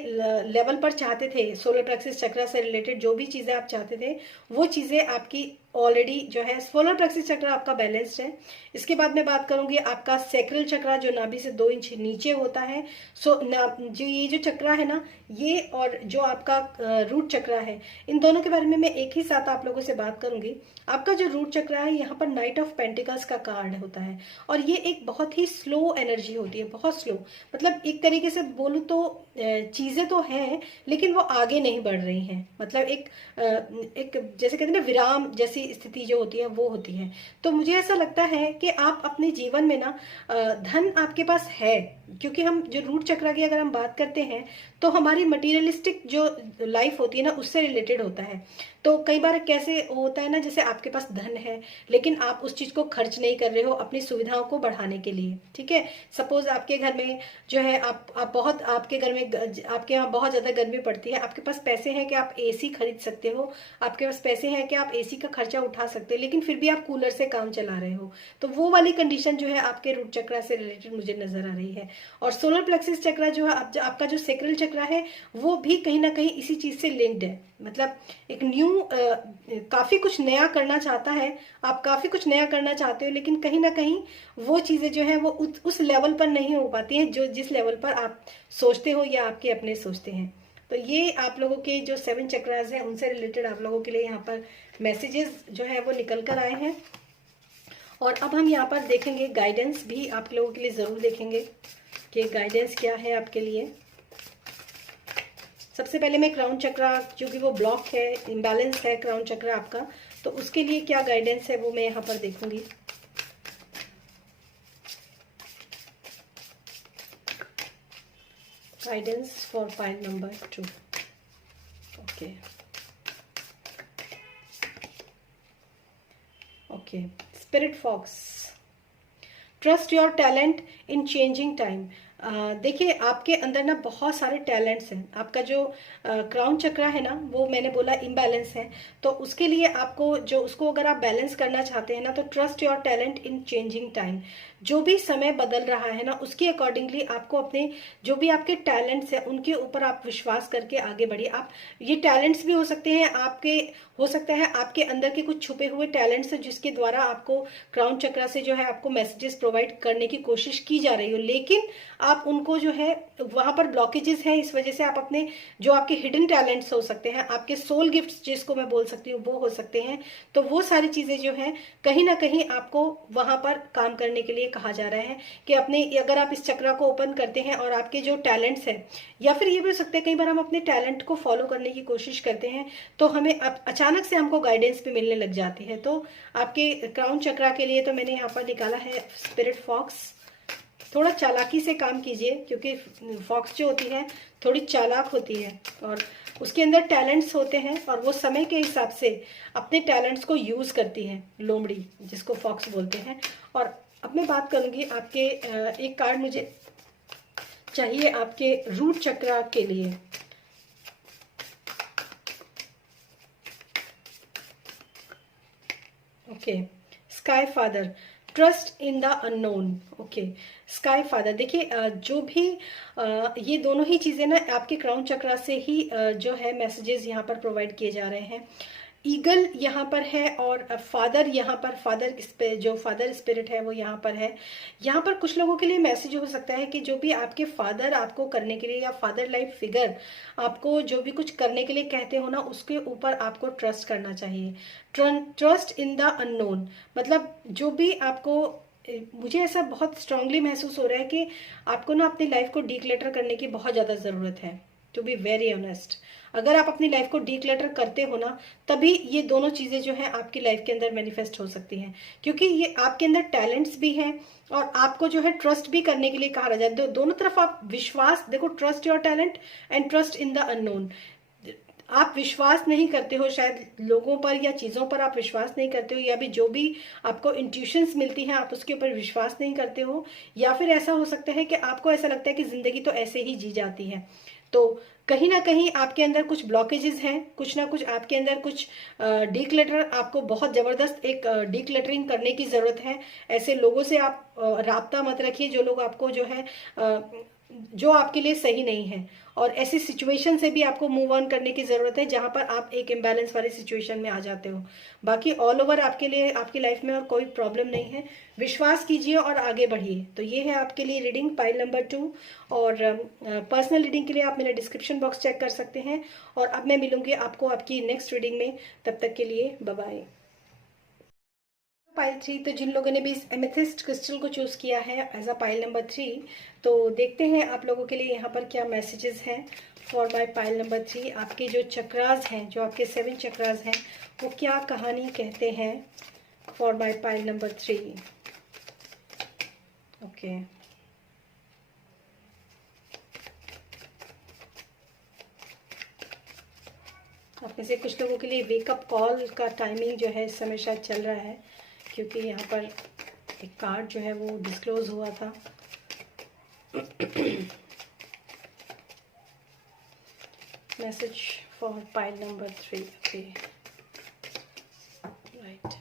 लेवल पर चाहते थे, सोलर प्लेक्सिस चक्र से रिलेटेड जो भी चीजें आप चाहते थे, वो चीजें आपकी ऑलरेडी जो है, सोलर प्लेक्सिस चक्र आपका बैलेंस्ड है। इसके बाद में बात करूंगी आपका सैक्रल चक्र, जो नाभि से 2 इंच नीचे होता है। जो ये जो चक्र है ना, ये और जो आपका रूट चक्र है, इन दोनों के बारे में मैं एक ही साथ आप लोगों से बात करूंगी। आपका जो रूट चक्र है, यहाँ पर नाइट ऑफ पेंटिकल्स का कार्ड होता है, और ये एक बहुत ही स्लो एनर्जी होती है, बहुत स्लो। मतलब एक तरीके से बोलूं तो चीजें तो हैं लेकिन वो आगे नहीं बढ़ रही हैं। मतलब एक जैसे कहते हैं ना विराम जैसी स्थिति जो होती है वो होती है। तो मुझे ऐसा लगता है कि आप अपने जीवन में ना धन आपके पास है, क्योंकि हम जो रूट चक्र की अगर हम बात करते हैं तो हमारी मटीरियलिस्टिक जो लाइफ होती है ना उससे रिलेटेड होता है। तो कई बार कैसे होता है ना, जैसे आपके पास धन है लेकिन आप उस चीज को खर्च नहीं कर रहे हो अपनी सुविधाओं को बढ़ाने के लिए, ठीक है। सपोज आपके घर में जो है आप बहुत, आपके घर में आपके यहाँ बहुत ज्यादा गर्मी पड़ती है, आपके पास पैसे हैं कि आप एसी खरीद सकते हो, आपके पास पैसे हैं कि आप एसी का खर्चा उठा सकते हो, लेकिन फिर भी आप कूलर से काम चला रहे हो। तो वो वाली कंडीशन जो है आपके रूट चक्र से रिलेटेड मुझे नजर आ रही है। और सोलर प्लेक्सिस चक्र जो है आपका जो सेक्रल चक्र है, वो भी कहीं ना कहीं इसी चीज से लिंक्ड है। मतलब एक न्यू काफी कुछ नया करना चाहता है, आप काफी कुछ नया करना चाहते हो, लेकिन कहीं ना कहीं वो चीजें जो है वो उस लेवल पर नहीं हो पाती हैं जो जिस लेवल पर आप सोचते हो या आपके अपने सोचते हैं। तो ये आप लोगों के जो 7 चक्रास हैं उनसे रिलेटेड आप लोगों के लिए यहाँ पर मैसेजेस जो है वो निकल कर आए हैं। और अब हम यहाँ पर देखेंगे गाइडेंस भी आप लोगों के लिए जरूर देखेंगे कि गाइडेंस क्या है आपके लिए। सबसे पहले मैं क्राउन चक्र, जो कि वो ब्लॉक है, इम्बैलेंस है क्राउन चक्र आपका, तो उसके लिए क्या गाइडेंस है वो मैं यहाँ पर देखूंगी। Guidance for file number 2। Okay, okay, spirit fox, trust your talent in changing time. देखिए आपके अंदर ना बहुत सारे टैलेंट्स हैं। आपका जो क्राउन चक्रा है ना, वो मैंने बोला इम्बैलेंस है, तो उसके लिए आपको जो उसको अगर आप बैलेंस करना चाहते हैं ना, तो trust your talent in changing time. जो भी समय बदल रहा है ना, उसके अकॉर्डिंगली आपको अपने जो भी आपके टैलेंट्स हैं उनके ऊपर आप विश्वास करके आगे बढ़िए। आप ये टैलेंट्स भी हो सकते हैं आपके, हो सकता है आपके अंदर के कुछ छुपे हुए टैलेंट्स हैं जिसके द्वारा आपको क्राउन चक्रा से जो है आपको मैसेजेस प्रोवाइड करने की कोशिश की जा रही हो, लेकिन आप उनको जो है वहां पर ब्लॉकेजेस हैं, इस वजह से आप अपने जो आपके हिडन टैलेंट्स हो सकते हैं, आपके सोल गिफ्ट्स जिसको मैं बोल सकती हूँ वो हो सकते हैं, तो वो सारी चीजें जो है कहीं ना कहीं आपको वहां पर काम करने के लिए कहा जा रहा है कि अपने, अगर आप इस चक्रा को ओपन करते हैं और आपके जो टैलेंट्स हैं, या फिर ये भी हो सकता है कई बार हम अपने टैलेंट को फॉलो करने की कोशिश करते हैं तो हमें अचानक से हमको गाइडेंस भी मिलने लग जाती है। तो आपके क्राउन चक्रा के लिए तो मैंने यहाँ पर निकाला है स्पिरिट फॉक्स। थोड़ा चालाकी से काम कीजिए क्योंकि फॉक्स जो होती है थोड़ी चालाक होती है और उसके अंदर टैलेंट्स होते हैं और वो समय के हिसाब से अपने टैलेंट्स को यूज करती है, लोमड़ी जिसको फॉक्स बोलते हैं। और अब मैं बात करूंगी आपके, एक कार्ड मुझे चाहिए आपके रूट चक्रा के लिए। Okay, sky father, trust in the unknown. Okay, sky father, देखिए जो भी ये दोनों ही चीजें ना आपके क्राउन चक्रा से ही जो है मैसेजेस यहाँ पर प्रोवाइड किए जा रहे हैं। ईगल यहाँ पर है और फादर यहाँ पर, फादर जो फादर स्पिरिट है वो यहाँ पर है। यहाँ पर कुछ लोगों के लिए मैसेज हो सकता है कि जो भी आपके फादर आपको करने के लिए, या फादर लाइफ फिगर आपको जो भी कुछ करने के लिए कहते हो ना, उसके ऊपर आपको ट्रस्ट करना चाहिए। ट्रस्ट इन द अननोन, मतलब जो भी आपको, मुझे ऐसा बहुत स्ट्रांगली महसूस हो रहा है कि आपको ना अपनी लाइफ को डीक्लटर करने की बहुत ज्यादा जरूरत है, टू बी वेरी ऑनेस्ट। अगर आप अपनी लाइफ को डीक्लटर करते हो ना, तभी ये दोनों चीजें जो है आपकी लाइफ के अंदर मैनिफेस्ट हो सकती हैं, क्योंकि ये आपके अंदर टैलेंट्स भी हैं और आपको जो है ट्रस्ट भी करने के लिए कहा जाए। दोनों तरफ आप विश्वास, देखो, trust your talent and trust in the unknown. आप विश्वास नहीं करते हो शायद लोगों पर या चीजों पर, आप विश्वास नहीं करते हो, या भी जो भी आपको इंट्यूशंस मिलती हैं आप उसके ऊपर विश्वास नहीं करते हो, या फिर ऐसा हो सकता है कि आपको ऐसा लगता है कि जिंदगी तो ऐसे ही जी जाती है। तो कहीं ना कहीं आपके अंदर कुछ ब्लॉकेजेस हैं, कुछ ना कुछ आपके अंदर कुछ डीक्लटर, आपको बहुत जबरदस्त एक डीक्लटरिंग करने की जरूरत है। ऐसे लोगों से आप राब्ता मत रखिए जो लोग आपको जो है जो आपके लिए सही नहीं है, और ऐसी सिचुएशन से भी आपको मूव ऑन करने की जरूरत है जहां पर आप एक इम्बैलेंस वाली सिचुएशन में आ जाते हो। बाकी ऑल ओवर आपके लिए, आपकी लाइफ में और कोई प्रॉब्लम नहीं है। विश्वास कीजिए और आगे बढ़िए। तो ये है आपके लिए रीडिंग पाइल नंबर 2, और पर्सनल रीडिंग के लिए आप मेरा डिस्क्रिप्शन बॉक्स चेक कर सकते हैं। और अब मैं मिलूंगी आपको आपकी नेक्स्ट रीडिंग में, तब तक के लिए बाय बाय। पाइल 3, तो जिन लोगों ने भी इस एमेथिस्ट क्रिस्टल को चूज किया है एज अ पाइल नंबर 3, तो देखते हैं आप लोगों के लिए यहाँ पर क्या मैसेजेस हैं फॉर माय पाइल नंबर 3। आपके जो चक्रास हैं, जो आपके 7 चक्रास हैं, वो क्या कहानी कहते हैं for my pile number 3। Okay, आप में से कुछ लोगों के लिए वेकअप कॉल का टाइमिंग जो है इस समय शायद चल रहा है, क्योंकि यहाँ पर एक कार्ड जो है वो डिस्क्लोज हुआ था। Message for pile number 3। Okay, right.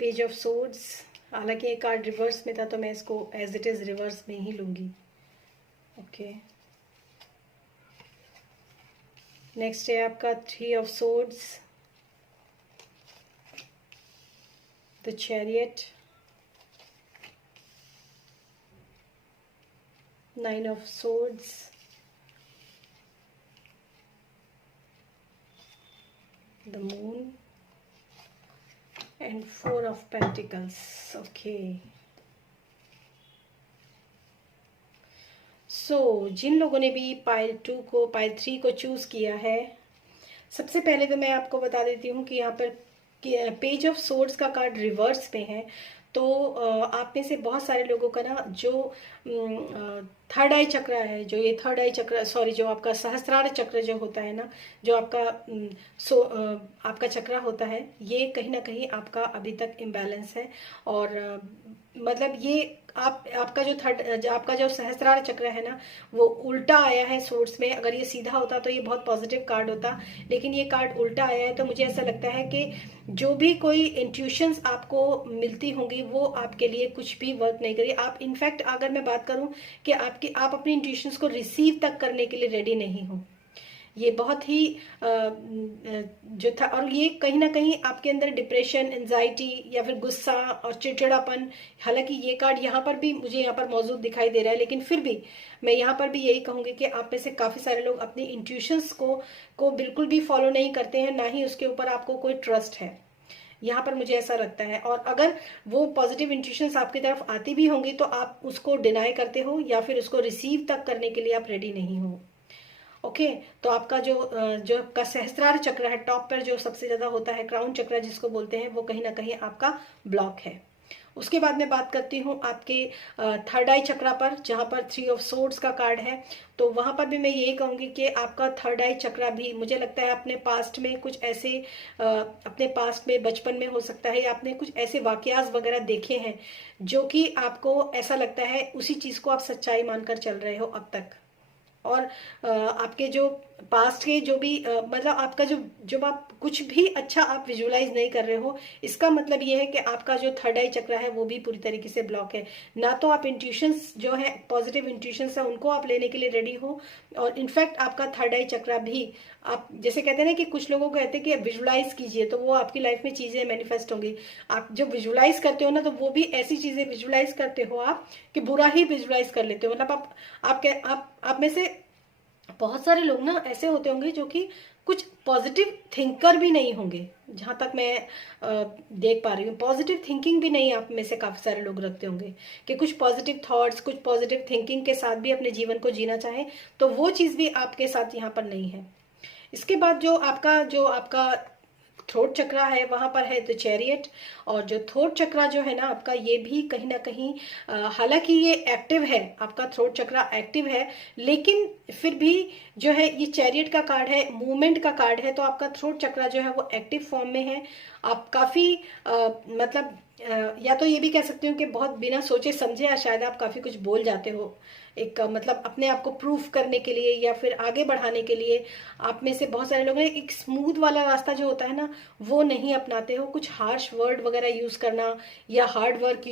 Page of swords, हालांकि ये कार्ड रिवर्स में था तो मैं इसको एज इट इज रिवर्स में ही लूंगी। ओके, नेक्स्ट है आपका 3 of swords, the chariot, 9 of swords, the moon, and 4 of pentacles. Okay, so जिन लोगों ने भी पाइल 2 को, पाइल 3 को चूज किया है, सबसे पहले तो मैं आपको बता देती हूँ कि यहाँ पर पेज ऑफ सोर्ड्स का कार्ड रिवर्स में है। तो आप में से बहुत सारे लोगों का ना जो थर्ड आई चक्र है, जो ये थर्ड आई चक्र, सॉरी, जो आपका सहस्त्रार चक्र जो होता है ना, जो आपका आपका चक्र होता है, ये कहीं ना कहीं आपका अभी तक इम्बैलेंस है। और मतलब ये आपका जो आपका जो सहस्त्रार चक्र है ना, वो उल्टा आया है सोर्स में। अगर ये सीधा होता तो ये बहुत पॉजिटिव कार्ड होता, लेकिन ये कार्ड उल्टा आया है। तो मुझे ऐसा लगता है कि जो भी कोई इंट्यूशंस आपको मिलती होंगी वो आपके लिए कुछ भी वर्क नहीं करेगी। आप इनफैक्ट अगर मैं बात करूं कि आप अपनी इंट्यूशंस को रिसीव तक करने के लिए रेडी नहीं हो, ये बहुत ही जो था। और ये कहीं ना कहीं आपके अंदर डिप्रेशन, एंजाइटी या फिर गुस्सा और चिड़चिड़ापन, हालांकि ये कार्ड यहाँ पर भी मुझे यहाँ पर मौजूद दिखाई दे रहा है, लेकिन फिर भी मैं यहाँ पर भी यही कहूंगी कि आप में से काफी सारे लोग अपनी इंट्यूशंस को बिल्कुल भी फॉलो नहीं करते हैं, ना ही उसके ऊपर आपको कोई ट्रस्ट है। यहाँ पर मुझे ऐसा लगता है। और अगर वो पॉजिटिव इंट्यूशंस आपकी तरफ आती भी होंगी तो आप उसको डिनाई करते हो या फिर उसको रिसीव तक करने के लिए आप रेडी नहीं हो। ओके, तो आपका जो आपका सहस्त्रार चक्र है, टॉप पर जो सबसे ज्यादा होता है, क्राउन चक्र जिसको बोलते हैं, वो कहीं ना कहीं आपका ब्लॉक है। उसके बाद मैं बात करती हूँ आपके थर्ड आई चक्रा पर, जहां पर 3 ऑफ सोर्ड्स का कार्ड है। तो वहां पर भी मैं यही कहूंगी कि आपका थर्ड आई चक्रा भी, मुझे लगता है अपने पास्ट में कुछ ऐसे अपने पास्ट में बचपन में हो सकता है, या आपने कुछ ऐसे वाकयात वगैरह देखे हैं जो कि आपको ऐसा लगता है उसी चीज को आप सच्चाई मानकर चल रहे हो अब तक। और आपके जो पास्ट के जो भी मतलब आपका जो आप कुछ भी अच्छा आप विजुलाइज नहीं कर रहे हो, इसका मतलब ये है कि आपका जो थर्ड आई चक्र है वो भी पूरी तरीके से ब्लॉक है। ना तो आप इंट्यूशंस जो है, पॉजिटिव इंट्यूशंस है, उनको आप लेने के लिए रेडी हो, और इनफैक्ट आपका थर्ड आई चक्र भी, आप जैसे कहते हैं ना कि कुछ लोगों को कहते हैं कि विजुलाइज कीजिए तो वो आपकी लाइफ में चीजें मैनिफेस्ट होंगी। आप जब विजुलाइज करते हो ना, तो वो भी ऐसी चीजें विजुलाइज करते हो आप कि बुरा ही विजुलाइज कर लेते हो। मतलब आप में से बहुत सारे लोग ना ऐसे होते होंगे जो कि कुछ पॉजिटिव थिंकर भी नहीं होंगे, जहां तक मैं देख पा रही हूँ। पॉजिटिव थिंकिंग भी नहीं आप में से काफी सारे लोग रखते होंगे कि कुछ पॉजिटिव थॉट्स, कुछ पॉजिटिव थिंकिंग के साथ भी अपने जीवन को जीना चाहे, तो वो चीज भी आपके साथ यहाँ पर नहीं है। इसके बाद जो आपका थ्रोट चक्रा है, वहां पर है द चैरियट। और जो थ्रोट चक्रा जो है ना आपका, ये भी कहीं ना कहीं हालांकि ये एक्टिव है, आपका थ्रोट चक्रा एक्टिव है, लेकिन फिर भी जो है ये चैरियट का कार्ड है, मूवमेंट का कार्ड है। तो आपका थ्रोट चक्रा जो है वो एक्टिव फॉर्म में है। आप काफी मतलब या तो ये भी कह सकती हूँ कि बहुत बिना सोचे समझे या शायद आप काफी कुछ बोल जाते हो, एक मतलब अपने आप को प्रूफ करने के लिए या फिर आगे बढ़ाने के लिए। आप में से बहुत सारे लोग हैं एक स्मूथ वाला रास्ता जो होता है ना, वो नहीं अपनाते हो। कुछ हार्श वर्ड वगैरह यूज करना या हार्ड वर्ड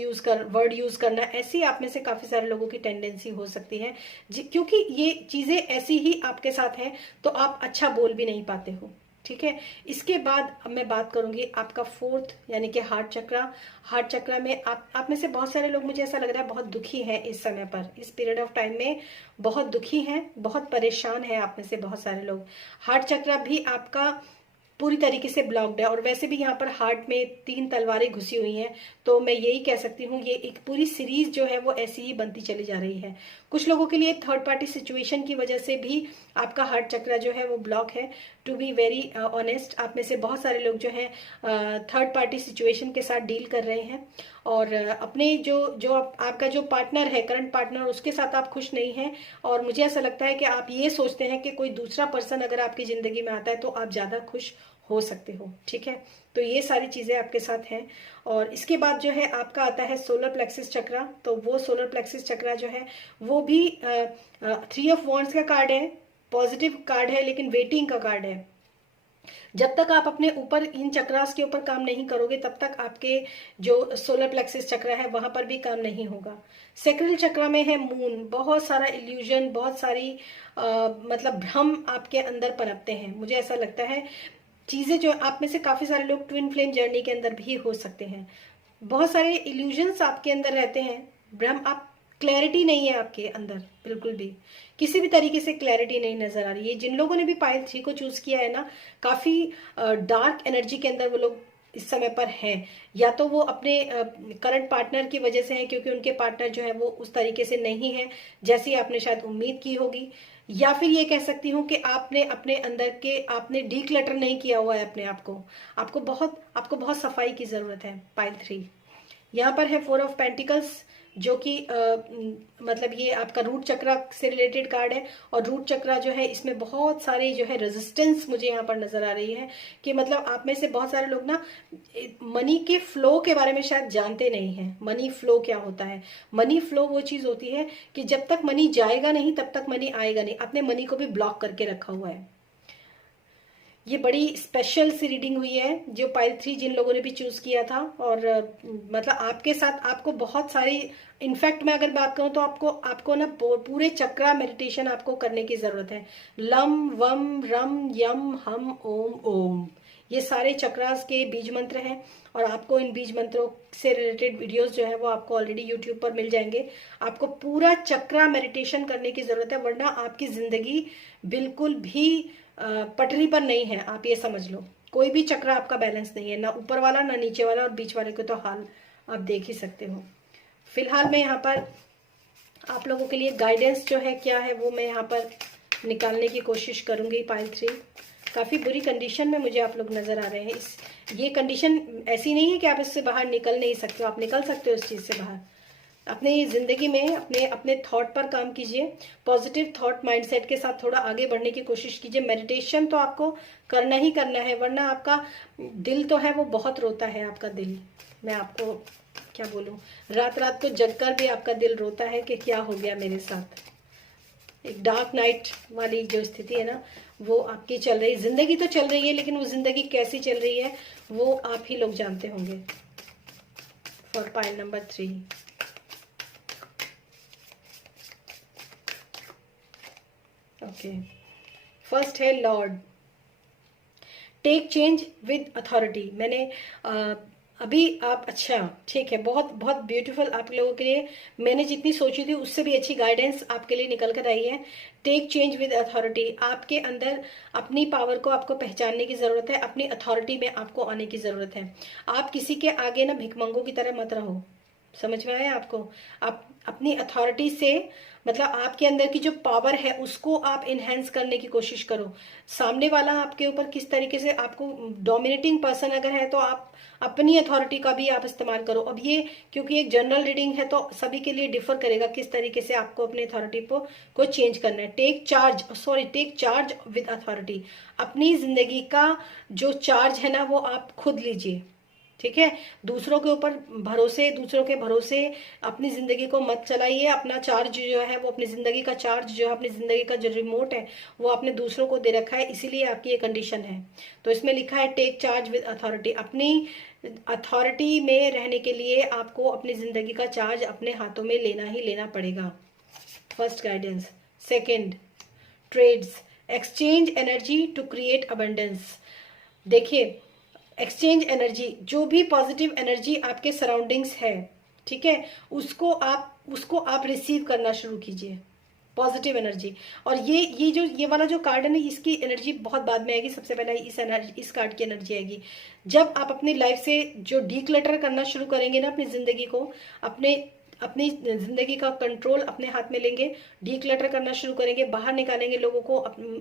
यूज करना, ऐसी आप में से काफी सारे लोगों की टेंडेंसी हो सकती है, क्योंकि ये चीजें ऐसी ही आपके साथ हैं, तो आप अच्छा बोल भी नहीं पाते हो। ठीक है, इसके बाद अब मैं बात करूंगी आपका फोर्थ यानी कि हार्ट चक्रा। हार्ट चक्रा में आप में से बहुत सारे लोग, मुझे ऐसा लग रहा है, बहुत दुखी हैं इस समय पर, इस पीरियड ऑफ टाइम में बहुत दुखी हैं, बहुत परेशान हैं आप में से बहुत सारे लोग। हार्ट चक्रा भी आपका पूरी तरीके से ब्लॉक्ड है, और वैसे भी यहाँ पर हार्ट में 3 तलवारें घुसी हुई हैं। तो मैं यही कह सकती हूँ ये एक पूरी सीरीज जो है वो ऐसी ही बनती चली जा रही है। कुछ लोगों के लिए थर्ड पार्टी सिचुएशन की वजह से भी आपका हार्ट चक्र जो है वो ब्लॉक है। टू बी वेरी ऑनेस्ट, आप में से बहुत सारे लोग जो है थर्ड पार्टी सिचुएशन के साथ डील कर रहे हैं, और अपने आपका जो पार्टनर है, करंट पार्टनर, उसके साथ आप खुश नहीं हैं। और मुझे ऐसा लगता है कि आप ये सोचते हैं कि कोई दूसरा पर्सन अगर आपकी जिंदगी में आता है तो आप ज्यादा खुश हो सकते हो। ठीक है, तो ये सारी चीजें आपके साथ हैं। और इसके बाद जो है आपका आता है सोलर प्लेक्सिस चक्रा। तो वो सोलर प्लेक्सिस चक्रा जो है वो भी 3 ऑफ वॉन्ड्स का कार्ड है, पॉजिटिव कार्ड है, लेकिन वेटिंग का कार्ड है। जब तक आप अपने ऊपर इन चक्रास के ऊपर काम नहीं करोगे, तब तक आपके जो सोलर प्लेक्सिस चक्र है वहां पर भी काम नहीं होगा। सेक्रल चक्र में है मून, बहुत सारा इल्यूजन, बहुत सारी मतलब भ्रम आपके अंदर पनपते हैं। मुझे ऐसा लगता है चीजें जो आप में से काफी सारे लोग ट्विन फ्लेम जर्नी के अंदर भी हो सकते हैं, बहुत सारे इल्यूजन्स आपके अंदर रहते हैं, भ्रम, आप क्लैरिटी नहीं है आपके अंदर, बिल्कुल भी किसी भी तरीके से क्लैरिटी नहीं नजर आ रही है। जिन लोगों ने भी पाइल 3 को चूज किया है ना, काफी डार्क एनर्जी के अंदर वो लोग इस समय पर हैं। या तो वो अपने करंट पार्टनर की वजह से हैं, क्योंकि उनके पार्टनर जो है वो उस तरीके से नहीं है जैसी आपने शायद उम्मीद की होगी, या फिर ये कह सकती हूँ कि आपने अपने अंदर के आपने डीक्लटर नहीं किया हुआ है अपने आप को। आपको बहुत सफाई की जरूरत है पाइल 3। यहाँ पर है 4 ऑफ पेंटिकल्स, जो कि मतलब ये आपका रूट चक्रा से रिलेटेड कार्ड है। और रूट चक्रा जो है इसमें बहुत सारी जो है रेजिस्टेंस मुझे यहाँ पर नजर आ रही है, कि मतलब आप में से बहुत सारे लोग ना मनी के फ्लो के बारे में शायद जानते नहीं हैं। मनी फ्लो क्या होता है? मनी फ्लो वो चीज होती है कि जब तक मनी जाएगा नहीं तब तक मनी आएगा नहीं। आपने मनी को भी ब्लॉक करके रखा हुआ है। ये बड़ी स्पेशल सी रीडिंग हुई है, जो पाइल 3 जिन लोगों ने भी चूज किया था। और मतलब आपके साथ आपको बहुत सारी, इनफैक्ट मैं अगर बात करूं तो आपको ना पूरे चक्रा मेडिटेशन आपको करने की जरूरत है। लम वम रम यम हम ओम ओम, ये सारे चक्रास के बीज मंत्र हैं। और आपको इन बीज मंत्रों से रिलेटेड वीडियोस जो है वो आपको ऑलरेडी यूट्यूब पर मिल जाएंगे। आपको पूरा चक्रा मेडिटेशन करने की जरूरत है, वरना आपकी जिंदगी बिल्कुल भी पटरी पर नहीं है। आप ये समझ लो, कोई भी चक्र आपका बैलेंस नहीं है, ना ऊपर वाला ना नीचे वाला, और बीच वाले को तो हाल आप देख ही सकते हो। फिलहाल मैं यहाँ पर आप लोगों के लिए गाइडेंस जो है क्या है वो मैं यहाँ पर निकालने की कोशिश करूंगी। पाइल 3 काफी बुरी कंडीशन में मुझे आप लोग नजर आ रहे हैं। ये कंडीशन ऐसी नहीं है कि आप इससे बाहर निकल नहीं सकते हो, आप निकल सकते हो इस चीज से बाहर। अपने जिंदगी में अपने थॉट पर काम कीजिए, पॉजिटिव थॉट माइंडसेट के साथ थोड़ा आगे बढ़ने की कोशिश कीजिए। मेडिटेशन तो आपको करना ही करना है, वरना आपका दिल तो है वो बहुत रोता है। आपका दिल, मैं आपको क्या बोलूं, रात रात को जगकर भी आपका दिल रोता है कि क्या हो गया मेरे साथ। एक डार्क नाइट वाली जो स्थिति है ना वो आपकी चल रही, जिंदगी तो चल रही है, लेकिन वो जिंदगी कैसी चल रही है वो आप ही लोग जानते होंगे। For pile number 3, okay, first है lord, take change with authority. मैंने अभी आप, अच्छा ठीक है, बहुत बहुत ब्यूटीफुल आप लोगों के लिए। मैंने जितनी सोची थी उससे भी अच्छी गाइडेंस आपके लिए निकल कर आई है। टेक चेंज विद अथॉरिटी, आपके अंदर अपनी पावर को आपको पहचानने की जरूरत है, अपनी अथॉरिटी में आपको आने की जरूरत है। आप किसी के आगे ना भिखमंगों की तरह मत रहो, समझ में आया आपको? आप अपनी अथॉरिटी से, मतलब आपके अंदर की जो पावर है उसको आप इनहेंस करने की कोशिश करो। सामने वाला आपके ऊपर किस तरीके से, आपको डोमिनेटिंग पर्सन अगर है तो आप अपनी अथॉरिटी का भी आप इस्तेमाल करो। अब ये क्योंकि एक जनरल रीडिंग है तो सभी के लिए डिफर करेगा किस तरीके से आपको अपनी अथॉरिटी को चेंज करना है। टेक चार्ज विद अथॉरिटी, अपनी जिंदगी का जो चार्ज है ना वो आप खुद लीजिए, ठीक है? दूसरों के ऊपर भरोसे, दूसरों के भरोसे अपनी जिंदगी को मत चलाइए। अपना चार्ज जो है वो, अपनी जिंदगी का चार्ज जो है, अपनी जिंदगी का जो रिमोट है वो आपने दूसरों को दे रखा है, इसीलिए आपकी ये कंडीशन है। तो इसमें लिखा है टेक चार्ज विद अथॉरिटी, अपनी अथॉरिटी में रहने के लिए आपको अपनी जिंदगी का चार्ज अपने हाथों में लेना ही लेना पड़ेगा। First guidance. Second, trades, exchange energy to create abundance. देखिए, एक्सचेंज एनर्जी, जो भी पॉजिटिव एनर्जी आपके सराउंडिंग्स है, ठीक है, उसको आप रिसीव करना शुरू कीजिए, पॉजिटिव एनर्जी। और ये वाला जो कार्ड है ना, इसकी एनर्जी बहुत बाद में आएगी। सबसे पहले इस कार्ड की एनर्जी आएगी जब आप अपनी लाइफ से जो डीक्लटर करना शुरू करेंगे ना, अपनी जिंदगी को, अपनी जिंदगी का कंट्रोल अपने हाथ में लेंगे, डीक्लटर करना शुरू करेंगे, बाहर निकालेंगे लोगों को,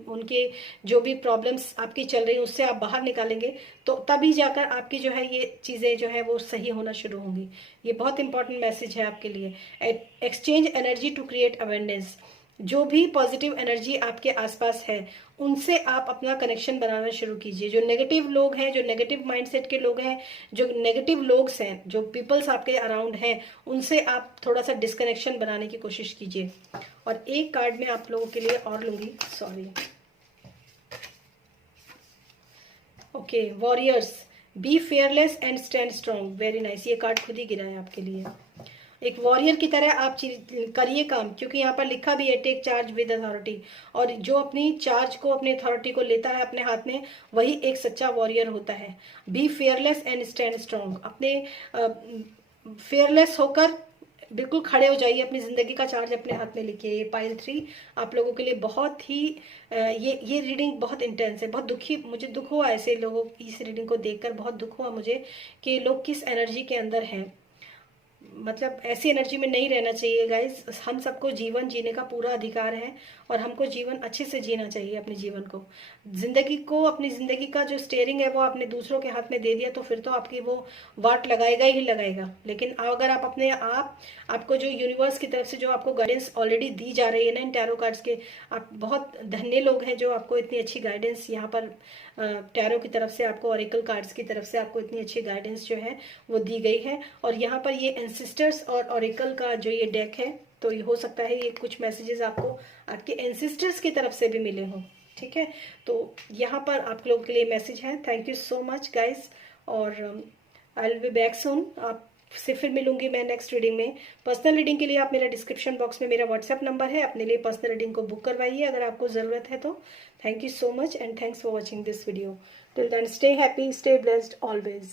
उनके जो भी प्रॉब्लम्स आपकी चल रही हैं उससे आप बाहर निकालेंगे, तो तभी जाकर आपकी जो है ये चीजें जो है वो सही होना शुरू होंगी। ये बहुत इंपॉर्टेंट मैसेज है आपके लिए। Exchange energy to create awareness, जो भी पॉजिटिव एनर्जी आपके आसपास है उनसे आप अपना कनेक्शन बनाना शुरू कीजिए। जो नेगेटिव लोग हैं, जो नेगेटिव माइंडसेट के लोग हैं, जो नेगेटिव लोग हैं, जो पीपल्स आपके अराउंड हैं, उनसे आप थोड़ा सा डिस्कनेक्शन बनाने की कोशिश कीजिए। और एक कार्ड में आप लोगों के लिए और लूंगी, sorry, okay, warriors, be fearless and stand strong. Very nice, ये कार्ड खुद ही गिरा है आपके लिए। एक वॉरियर की तरह आप करिए काम, क्योंकि यहाँ पर लिखा भी है टेक चार्ज विद अथॉरिटी। और जो अपनी चार्ज को, अपनी अथॉरिटी को लेता है अपने हाथ में, वही एक सच्चा वॉरियर होता है। Be fearless and stand strong, अपने फेयरलेस होकर बिल्कुल खड़े हो जाइए, अपनी जिंदगी का चार्ज अपने हाथ में लिखिए। ये पाइल 3 आप लोगों के लिए बहुत ही ये रीडिंग बहुत इंटेंस है। बहुत दुखी, मुझे दुख हुआ ऐसे लोगों, इस रीडिंग को देखकर बहुत दुख हुआ मुझे कि लोग किस एनर्जी के अंदर हैं। मतलब ऐसी एनर्जी में नहीं रहना चाहिए गाइस। हम सबको जीवन जीने का पूरा अधिकार है और हमको जीवन अच्छे से जीना चाहिए अपने जीवन को। जिंदगी को, अपनी जिंदगी का जो स्टेयरिंग है वो आपने दूसरों के हाथ में दे दिया तो फिर तो आपकी वो वाट लगाएगा ही लगाएगा। लेकिन अगर आप अपने आपको जो यूनिवर्स की तरफ से जो आपको गाइडेंस ऑलरेडी दी जा रही है ना इन टैरो कार्ड्स के, आप बहुत धन्य लोग हैं जो आपको इतनी अच्छी गाइडेंस यहाँ पर टैरो की तरफ से आपको, ऑरेकल कार्ड्स की तरफ से आपको इतनी अच्छी गाइडेंस जो है वो दी गई है। और यहाँ पर ये एंसिस्टर्स और ऑरेकल का जो ये डेक है, तो ये हो सकता है ये कुछ मैसेजेस आपको आपके एंसिस्टर्स की तरफ से भी मिले हों। ठीक है, तो यहाँ पर आप लोगों के लिए मैसेज है। Thank you so much guys, और I will be back soon. आप से फिर मिलूंगी मैं नेक्स्ट रीडिंग में। पर्सनल रीडिंग के लिए आप मेरा डिस्क्रिप्शन बॉक्स में मेरा व्हाट्सएप नंबर है, अपने लिए पर्सनल रीडिंग को बुक करवाइए अगर आपको ज़रूरत है तो। Thank you so much and thanks for watching this video. Till then stay happy, stay blessed always.